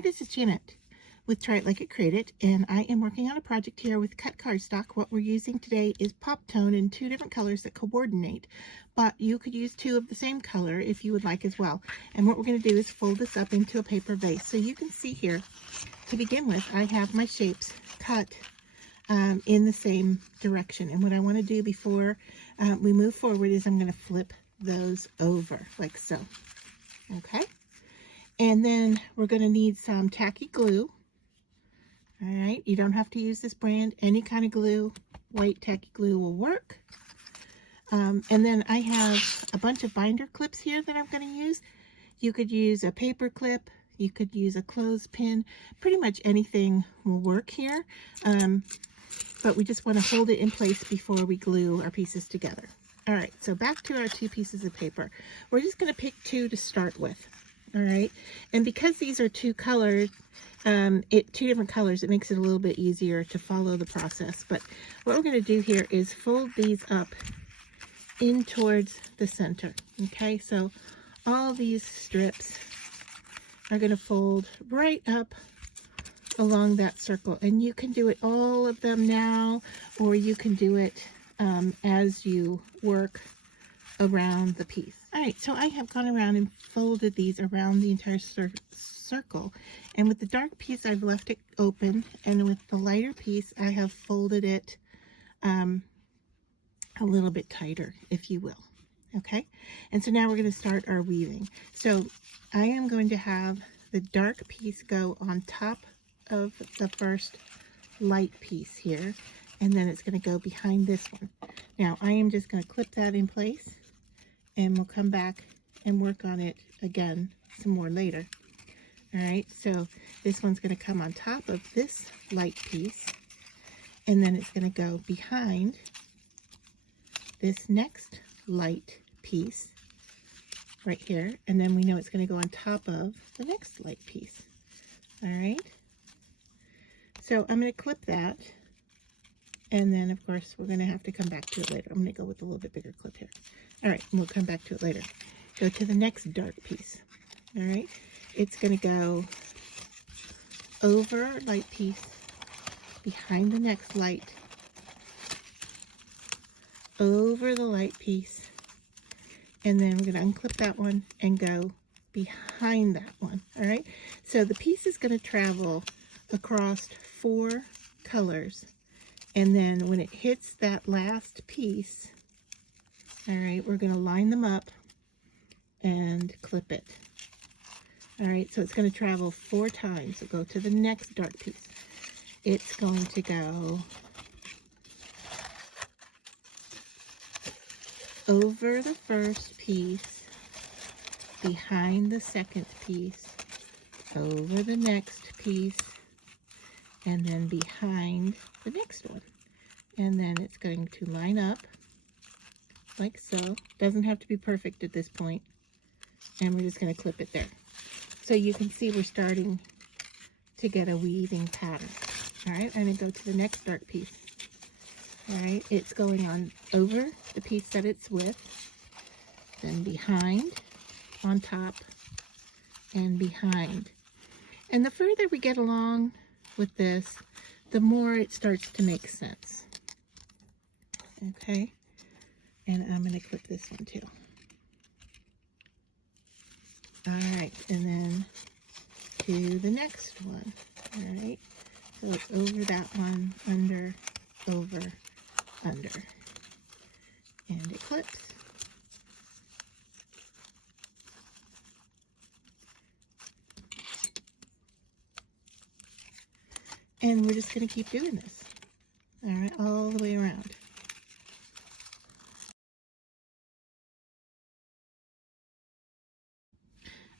this is Janet with Try It Like It Create It, and I am working on a project here with cut cardstock. What we're using today is pop tone in 2 different colors that coordinate, but you could use 2 of the same color if you would like as well. And what we're going to do is fold this up into a paper vase. So you can see here, to begin with, I have my shapes cut in the same direction. And what I want to do before we move forward is I'm going to flip those over like so. Okay, and then we're going to need some tacky glue. All right, you don't have to use this brand. Any kind of glue, white tacky glue will work. And then I have a bunch of binder clips here that I'm going to use. You could use a paper clip, you could use a clothespin, pretty much anything will work here. But we just want to hold it in place before we glue our pieces together. All right, so back to our 2 pieces of paper. We're just going to pick 2 to start with. All right, and because these are 2 colors, 2 different colors, it makes it a little bit easier to follow the process. But what we're going to do here is fold these up in towards the center. Okay, so all these strips are going to fold right up along that circle, and you can do it all of them now, or you can do it as you work around the piece. All right, so I have gone around and folded these around the entire circle, and with the dark piece I've left it open, and with the lighter piece I have folded it a little bit tighter, if you will. Okay, and so now we're going to start our weaving. So I am going to have the dark piece go on top of the first light piece here, and then it's going to go behind this one. Now I am just going to clip that in place, and we'll come back and work on it again some more later. All right, so this one's going to come on top of this light piece, and then it's going to go behind this next light piece right here, and then we know it's going to go on top of the next light piece. All right, so I'm going to clip that, and then of course we're going to have to come back to it later. I'm going to go with a little bit bigger clip here. All right, and we'll come back to it later. Go to the next dark piece. All right, it's going to go over our light piece, behind the next light, over the light piece, and then we're going to unclip that one and go behind that one. All right, so the piece is going to travel across 4 colors, and then when it hits that last piece, all right, we're going to line them up and clip it. All right, so it's going to travel 4 times. So go to the next dark piece. It's going to go over the first piece, behind the second piece, over the next piece, and then behind the next one. And then it's going to line up like so. Doesn't have to be perfect at this point. And we're just going to clip it there. So you can see we're starting to get a weaving pattern. All right, I'm going to go to the next dark piece. All right, it's going on over the piece that it's with, then behind, on top, and behind. And the further we get along with this, the more it starts to make sense. Okay, and I'm going to clip this one too. All right, and then to the next one. All right, so it's over that one, under, over, under, and it clips. And we're just going to keep doing this, all right, all the way around.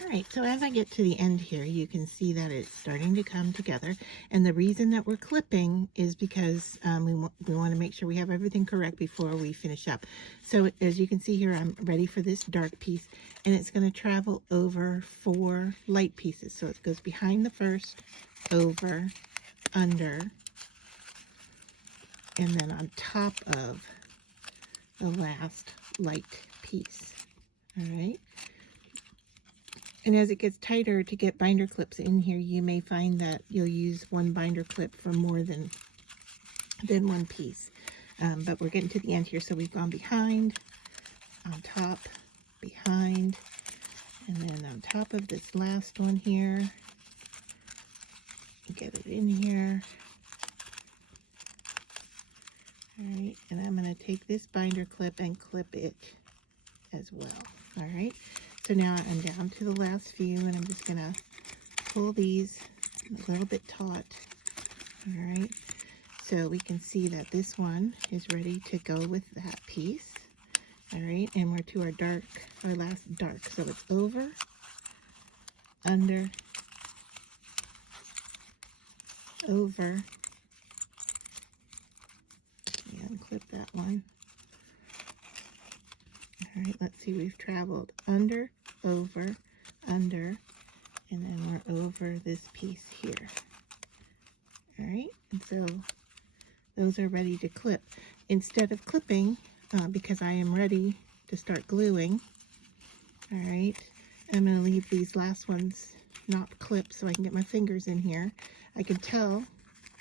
All right, so as I get to the end here, you can see that it's starting to come together. And the reason that we're clipping is because we want to make sure we have everything correct before we finish up. So as you can see here, I'm ready for this dark piece, and it's going to travel over 4 light pieces. So it goes behind the first, over, under, and then on top of the last light piece. All right. And as it gets tighter, to get binder clips in here, you may find that you'll use one binder clip for more than one piece. But we're getting to the end here, so we've gone behind, on top, behind, and then on top of this last one here, get it in here. Alright, and I'm going to take this binder clip and clip it as well. Alright, so now I'm down to the last few, and I'm just going to pull these a little bit taut. Alright, so we can see that this one is ready to go with that piece. Alright, and we're to our last dark. So it's over, under, over, and clip that one. Alright, let's see, we've traveled under, over, under, and then we're over this piece here. Alright, and so those are ready to clip. Instead of clipping, because I am ready to start gluing, alright, I'm going to leave these last ones not clipped so I can get my fingers in here. I can tell,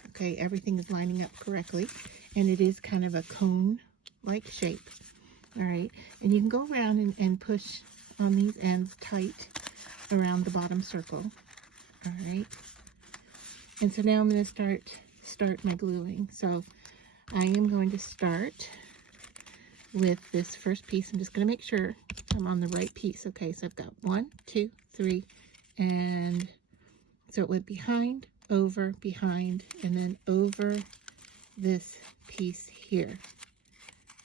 okay, everything is lining up correctly, and it is kind of a cone-like shape. Alright, and you can go around and push on these ends tight around the bottom circle. Alright, and so now I'm going to start my gluing. So I am going to start with this first piece. I'm just going to make sure I'm on the right piece. Okay, so I've got 1, 2, 3, and so it went behind, over, behind, and then over this piece here.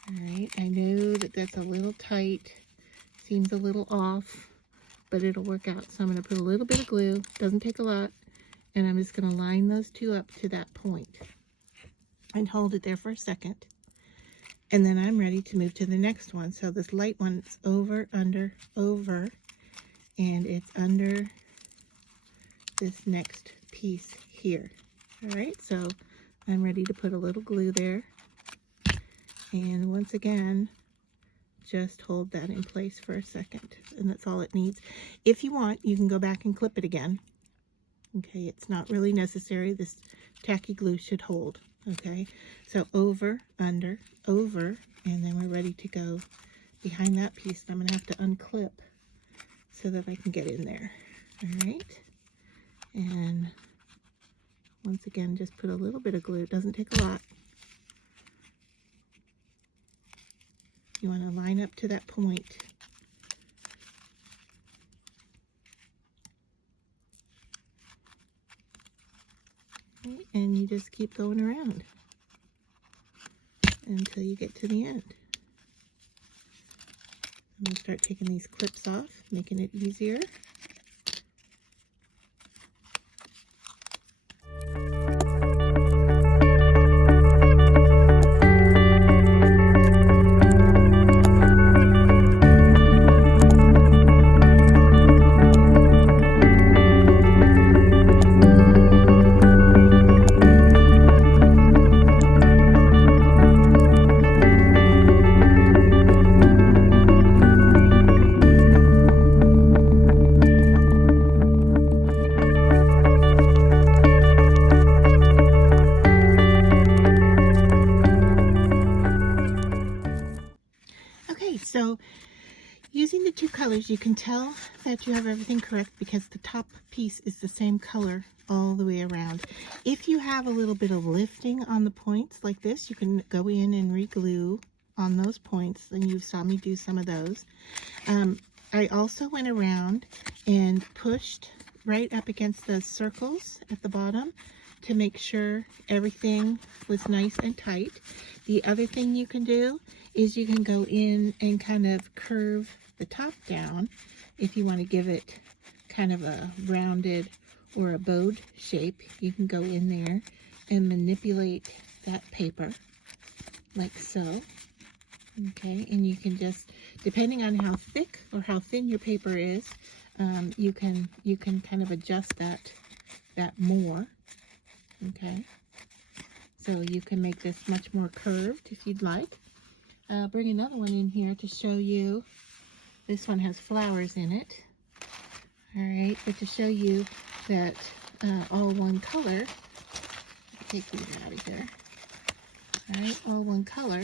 Alright, I know that that's a little tight, seems a little off, but it'll work out. So I'm going to put a little bit of glue, doesn't take a lot, and I'm just going to line those two up to that point and hold it there for a second. And then I'm ready to move to the next one. So this light one is over, under, over, and it's under this next piece here. Alright, so I'm ready to put a little glue there. And once again, just hold that in place for a second, and that's all it needs. If you want, you can go back and clip it again. Okay, it's not really necessary. This tacky glue should hold. Okay, so over, under, over, and then we're ready to go behind that piece. I'm going to have to unclip so that I can get in there. All right, and once again, just put a little bit of glue. It doesn't take a lot. You want to line up to that point. Okay, and you just keep going around until you get to the end. I'm going to start taking these clips off, making it easier. So using the two colors, you can tell that you have everything correct because the top piece is the same color all the way around. If you have a little bit of lifting on the points like this, you can go in and re-glue on those points, and you saw me do some of those. I also went around and pushed right up against the circles at the bottom to make sure everything was nice and tight. The other thing you can do is you can go in and kind of curve the top down if you want to give it kind of a rounded or a bowed shape. You can go in there and manipulate that paper like so. Okay, and you can just, depending on how thick or how thin your paper is, you can kind of adjust that more. Okay, so you can make this much more curved if you'd like. I'll bring another one in here to show you. This one has flowers in it. All right, but to show you that all one color, take these out of here. All right, all one color,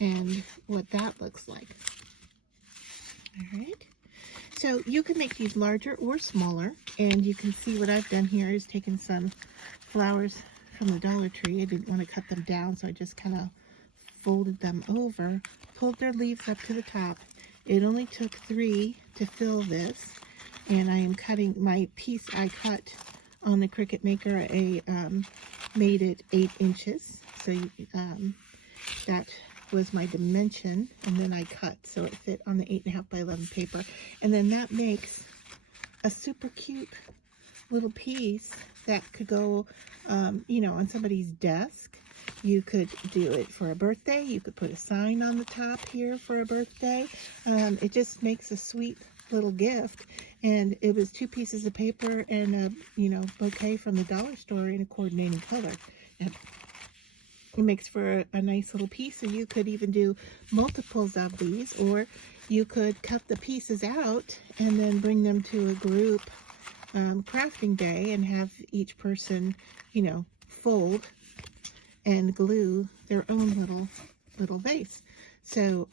and what that looks like. All right, so you can make these larger or smaller, and you can see what I've done here is taken some flowers from the Dollar Tree. I didn't want to cut them down, so I just kind of folded them over, pulled their leaves up to the top. It only took 3 to fill this, and I am cutting my piece I cut on the Cricut Maker. Made it 8 inches, so that was my dimension, and then I cut so it fit on the 8.5 by 11 paper, and then that makes a super cute little piece that could go, you know, on somebody's desk. You could do it for a birthday. You could put a sign on the top here for a birthday. It just makes a sweet little gift, and it was 2 pieces of paper and a, you know, bouquet from the dollar store in a coordinating color. And it makes for a nice little piece, and you could even do multiples of these, or you could cut the pieces out and then bring them to a group crafting day and have each person, you know, fold and glue their own little vase. So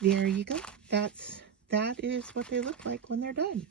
there you go. That is what they look like when they're done.